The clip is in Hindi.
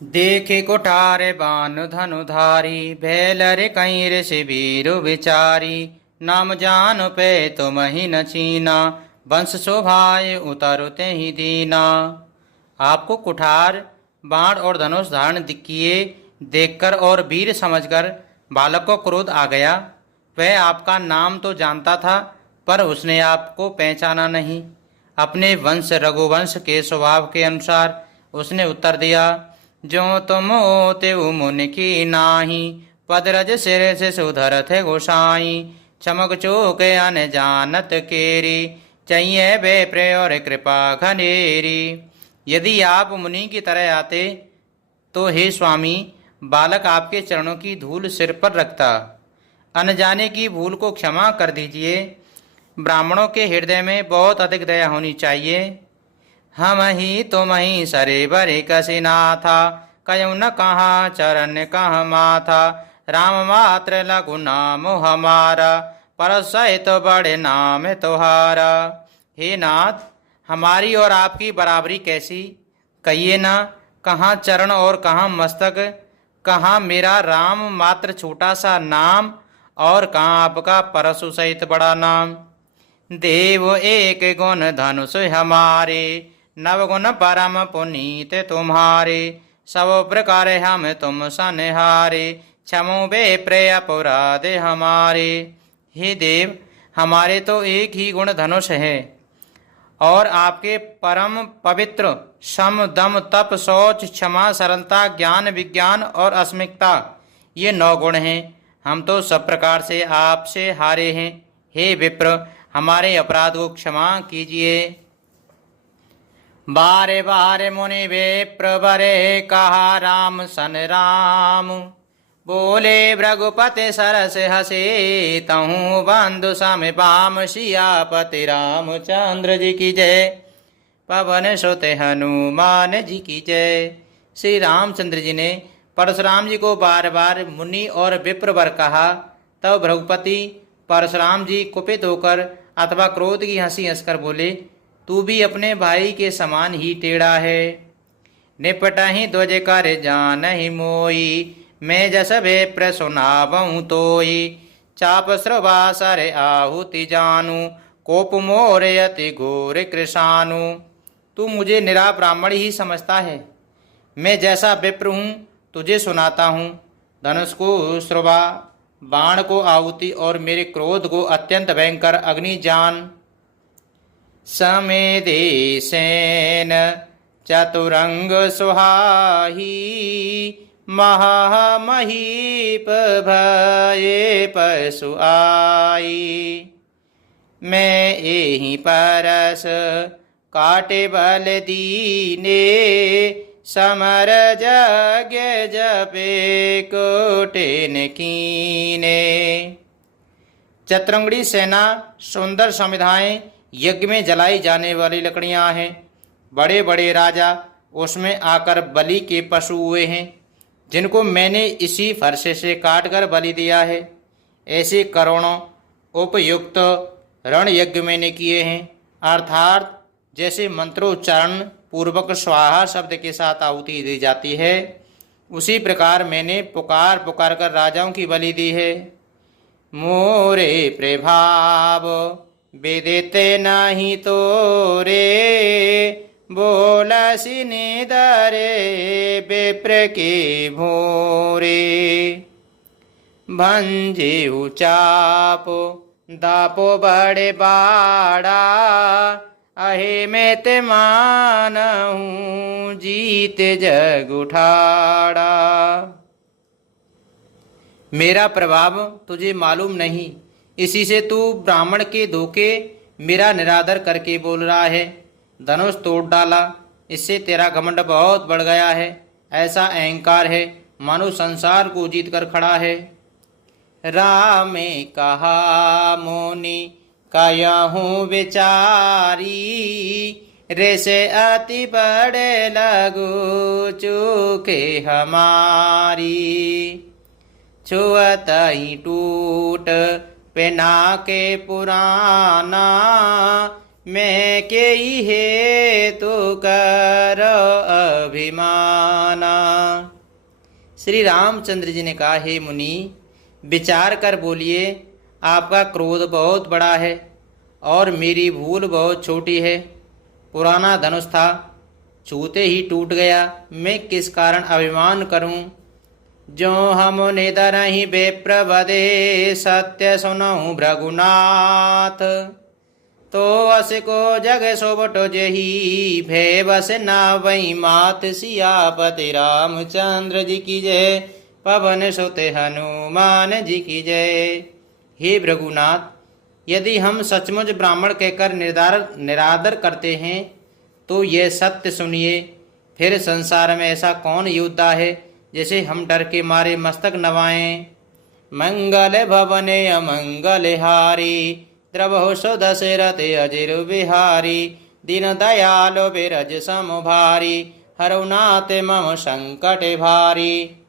देखे कुठारे बान धनुधारी, भैलर कहीं ऋषि वीरु विचारी। नाम जान पे तुम ही न चीना, वंश शोभाए उतरते ही दीना। आपको कुठार बाण और धनुष धारण किए देखकर और वीर समझकर बालक को क्रोध आ गया। वह आपका नाम तो जानता था, पर उसने आपको पहचाना नहीं। अपने वंश रघुवंश के स्वभाव के अनुसार उसने उत्तर दिया, जो तुम त्यों मुनि की नाही, पदरज सिर से सुधर थे गोसाई। चमक चूक अन जानत केरी, चाहिए बे प्रे और कृपा घनेरी। यदि आप मुनि की तरह आते तो हे स्वामी, बालक आपके चरणों की धूल सिर पर रखता। अनजाने की भूल को क्षमा कर दीजिए। ब्राह्मणों के हृदय में बहुत अधिक दया होनी चाहिए। हम ही तुम ही सरे बरे कसिना था, कयु न कहा चरण कह माथा। राम मात्र लघु नाम हमारा, परस सहित बड़े नाम तुम्हारा। हे नाथ, हमारी और आपकी बराबरी कैसी, कहिए ना। कहाँ चरण और कहाँ मस्तक, कहाँ मेरा राम मात्र छोटा सा नाम, और कहाँ आपका परशु सहित बड़ा नाम। देव एक गुण धनुष हमारे, नवगुण परम पुनीत तुम्हारे। सब प्रकार हम तुम सनहारे, क्षमो बे प्रे अपराध हमारे। हे देव, हमारे तो एक ही गुण धनुष है, और आपके परम पवित्र सम दम तप शौच क्षमा सरलता ज्ञान विज्ञान और अस्मिकता, ये 9 गुण हैं। हम तो सब प्रकार से आपसे हारे हैं। हे विप्र, हमारे अपराध को क्षमा कीजिए। बारे बारे मुनि विप्र बरे, कहा राम सन राम। बोले भृगुपति सरस हसे, तहु बंधु सम पाम। सियापति रामचंद्र जी की जय, पवन सुत हनुमान जी की जय। श्री रामचंद्र जी ने परशुराम जी को बार बार मुनि और विप्र वर कहा। तब भृगुपति परशुराम जी कुपित होकर अथवा क्रोध की हंसी हंसकर बोले, तू भी अपने भाई के समान ही टेढ़ा है। निपटहि ध्वज कर जानहि मोई, मैं जस विप्र सुनावहु तोई। चाप श्रवासर आहुति जानू, कोप मोर अति घोर कृषानु। तू मुझे निरा ब्राह्मण ही समझता है। मैं जैसा विप्र हूँ तुझे सुनाता हूँ। धनुष को श्रवा, बाण को आहुति और मेरे क्रोध को अत्यंत भयंकर अग्नि जान। समेधि सेन चतुरंग सुहाही, महामहीप भये पशु आई। मैं एहि परस काटे बल दीने, समर यज्ञ जपे कोटिन कीने। चतुरंगड़ी सेना सुंदर समिधाएं यज्ञ में जलाई जाने वाली लकड़ियां हैं। बड़े बड़े राजा उसमें आकर बलि के पशु हुए हैं, जिनको मैंने इसी फरसे से काटकर बलि दिया है। ऐसे करोड़ों उपयुक्त रण यज्ञ मैंने किए हैं। अर्थात जैसे मंत्रोच्चारण पूर्वक स्वाहा शब्द के साथ आहुति दी जाती है, उसी प्रकार मैंने पुकार पुकार कर राजाओं की बलि दी है। मोरे प्रभाव विदिते नहीं तोरे, बोलसी निदरे विप्र के भोरे। भंजेहु चाप दापो बड़े बाड़ा, अहे मैं ते मानहूँ जीत जग उठाड़ा। मेरा प्रभाव तुझे मालूम नहीं, इसी से तू ब्राह्मण के धोखे मेरा निरादर करके बोल रहा है। धनुष तोड़ डाला, इससे तेरा घमंड बहुत बढ़ गया है। ऐसा अहंकार है मानो संसार को जीत कर खड़ा है। रामे कहा मुनि कयहूँ विचारी, ऋषि अति बड़े लघु चूके हमारी। छुअत ही टूट पिना के पुराना, मैं के हे तो कर अभिमाना। श्री रामचंद्र जी ने कहा, हे मुनि, विचार कर बोलिए, आपका क्रोध बहुत बड़ा है और मेरी भूल बहुत छोटी है। पुराना धनुष था, छूते ही टूट गया, मैं किस कारण अभिमान करूं। जो हम निदरहि बेप्रवदे सत्य सुनहु भृगुनाथ। तो अस को जग सोबटो जही भय बस नावई मात। सियापति रामचंद्र जी की जय, पवन सुत हनुमान जी की जय। हे भृगुनाथ, यदि हम सचमुच ब्राह्मण कहकर निरादर करते हैं तो ये सत्य सुनिए। फिर संसार में ऐसा कौन योद्धा है जैसे हम डर के मारे मस्तक नवाएं। मंगल भवने अमंगल हारी, द्रवहु सो दशरथ अजिर बिहारी। दीन दयालो बिरज सम भारी, हरौ नाथ मम संकट भारी।